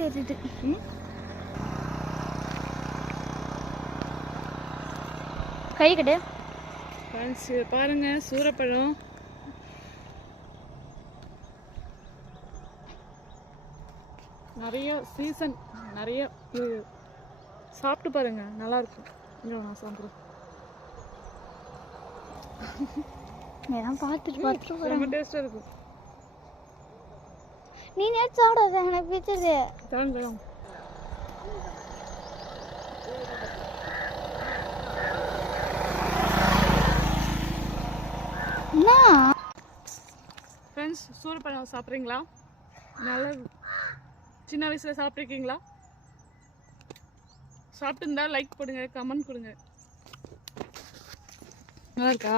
தெரியுது. கை கட்டு ஃப்ரெண்ட்ஸ் பாருங்க சூரப்பழம். நிறைய சீசன் நிறைய சாப்பிட்டு பாருங்க, நல்லா இருக்கும். நான் சாப்பிட்றேன். பார்த்துட்டு ரொம்ப டேஸ்டாக இருக்கும். நீ நேற்று சாப்பிடாத, எனக்கு பிடிச்சது. தரேன். ஃப்ரெண்ட்ஸ் சூரப்பழம் சாப்பிட்றீங்களா? நல்ல சின்ன வயசில் சாப்பிட்ருக்கீங்களா? சாப்பிட்டு இருந்தா லைக் போடுங்க, கமெண்ட் கொடுங்க. நல்லா இருக்கா?